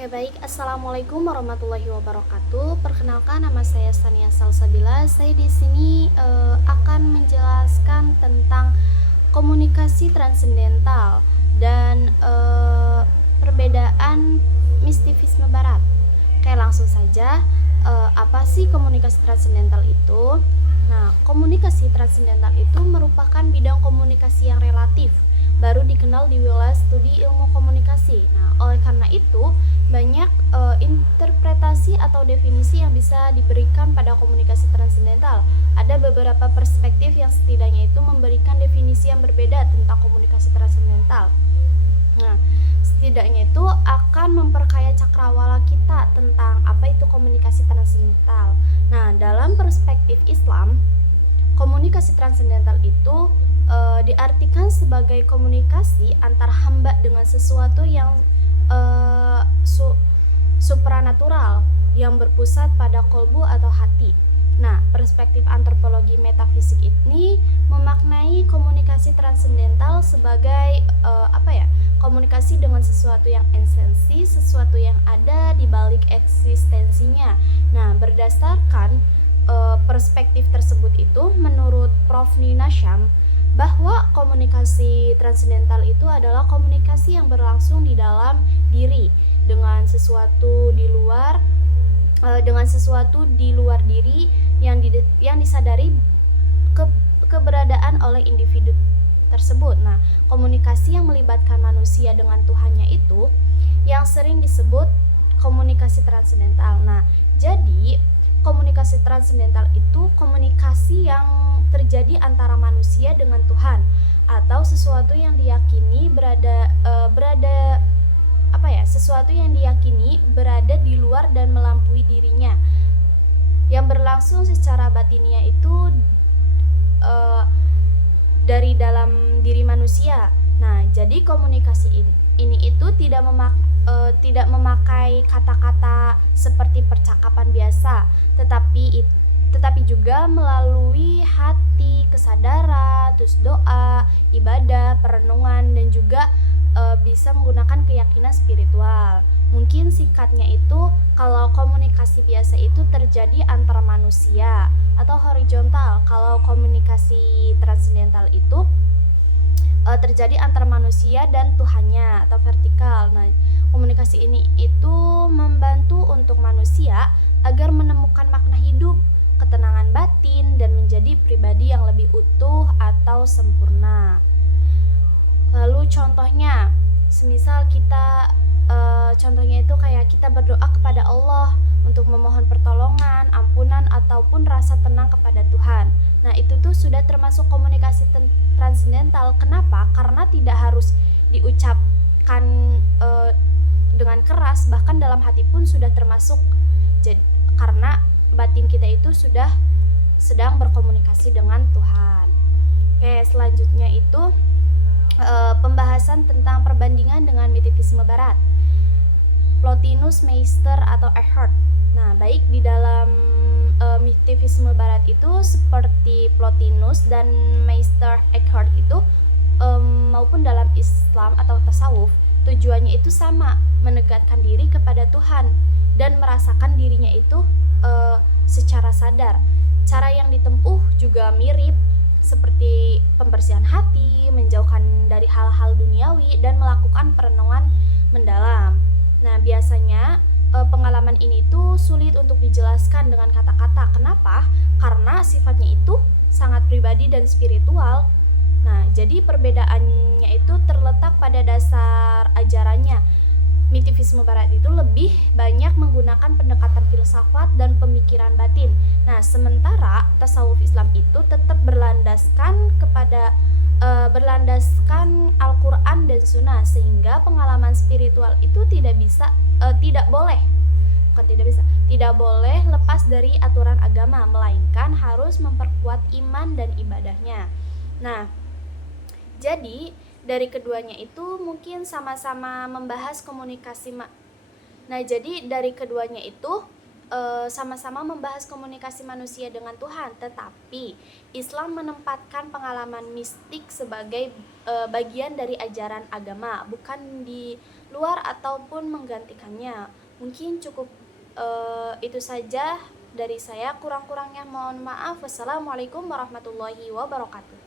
Oke baik, Assalamualaikum warahmatullahi wabarakatuh. Perkenalkan, nama saya Sania Salsabila. Saya di sini akan menjelaskan tentang komunikasi transendental dan perbedaan mistifisme barat. Oke, langsung saja. Apa sih komunikasi transendental itu? Nah, komunikasi transendental itu merupakan bidang komunikasi yang relatif baru dikenal di wilayah studi ilmu komunikasi. Nah, oleh karena itu banyak interpretasi atau definisi yang bisa diberikan pada komunikasi transendental. Ada beberapa perspektif yang setidaknya itu memberikan definisi yang berbeda tentang komunikasi transendental. Nah, setidaknya itu akan memperkaya cakrawala kita tentang apa itu komunikasi transendental. Nah, dalam perspektif Islam, komunikasi transendental itu diartikan sebagai komunikasi antara hamba dengan sesuatu yang supranatural yang berpusat pada kolbu atau hati. Nah, perspektif antropologi metafisik ini memaknai komunikasi transendental sebagai komunikasi dengan sesuatu yang esensi, sesuatu yang ada di balik eksistensinya. Nah, berdasarkan perspektif tersebut itu, menurut Prof. Nina Syam, bahwa komunikasi transendental itu adalah komunikasi yang berlangsung di dalam diri dengan sesuatu di luar diri yang disadari keberadaan oleh individu tersebut. Nah, komunikasi yang melibatkan manusia dengan Tuhannya itu yang sering disebut komunikasi transendental. Nah, jadi komunikasi transendental itu komunikasi yang terjadi antara manusia dengan Tuhan atau sesuatu yang diyakini berada di luar dan melampaui dirinya, yang berlangsung secara batinnya itu dari dalam diri manusia. Nah, jadi komunikasi ini itu tidak memakai kata-kata seperti percakapan biasa, tetapi juga melalui hati, kesadaran, terus doa, ibadah, perenungan, dan juga bisa menggunakan keyakinan spiritual. Mungkin singkatnya itu, kalau komunikasi biasa itu terjadi antara manusia atau horizontal. Kalau komunikasi transendental itu terjadi antara manusia dan Tuhannya atau vertikal. Nah, komunikasi ini itu membantu untuk manusia agar menemukan makna hidup, ketenangan batin, dan menjadi pribadi yang lebih utuh atau sempurna. Lalu contohnya, semisal kita contohnya itu kayak kita berdoa kepada Allah untuk memohon pertolongan, ampunan, ataupun rasa tenang kepada Tuhan. Nah, itu tuh sudah termasuk komunikasi transendental. Kenapa? Karena tidak harus diucapkan dengan keras, bahkan dalam hati pun sudah termasuk. Jadi, karena batin kita itu sudah sedang berkomunikasi dengan Tuhan. Oke, selanjutnya itu pembahasan tentang perbandingan dengan mistifisme barat. Plotinus, Meister, atau Eckhart. Nah, baik di dalam mistifisme barat itu seperti Plotinus dan Meister Eckhart itu maupun dalam Islam atau tasawuf, tujuannya itu sama, mendekatkan diri kepada Tuhan dan merasakan dirinya itu secara sadar. Cara yang ditempuh juga mirip, seperti pembersihan hati, menjauhkan dari hal-hal duniawi, dan melakukan perenungan mendalam. Nah, biasanya pengalaman ini tuh sulit untuk dijelaskan dengan kata-kata. Kenapa? Karena sifatnya itu sangat pribadi dan spiritual. Nah, jadi perbedaannya itu terletak pada dasar ajarannya. Mistifisme barat itu lebih banyak menggunakan pendekatan filsafat dan pemikiran batin. Nah, sementara tasawuf Islam itu tetap berlandaskan Al-Quran dan Sunnah, sehingga pengalaman spiritual itu tidak boleh lepas dari aturan agama, melainkan harus memperkuat iman dan ibadahnya. Nah, jadi dari keduanya itu mungkin sama-sama membahas komunikasi manusia dengan Tuhan, tetapi Islam menempatkan pengalaman mistik sebagai bagian dari ajaran agama, bukan luar ataupun menggantikannya. Mungkin cukup itu saja dari saya, kurang-kurangnya mohon maaf. Wassalamualaikum warahmatullahi wabarakatuh.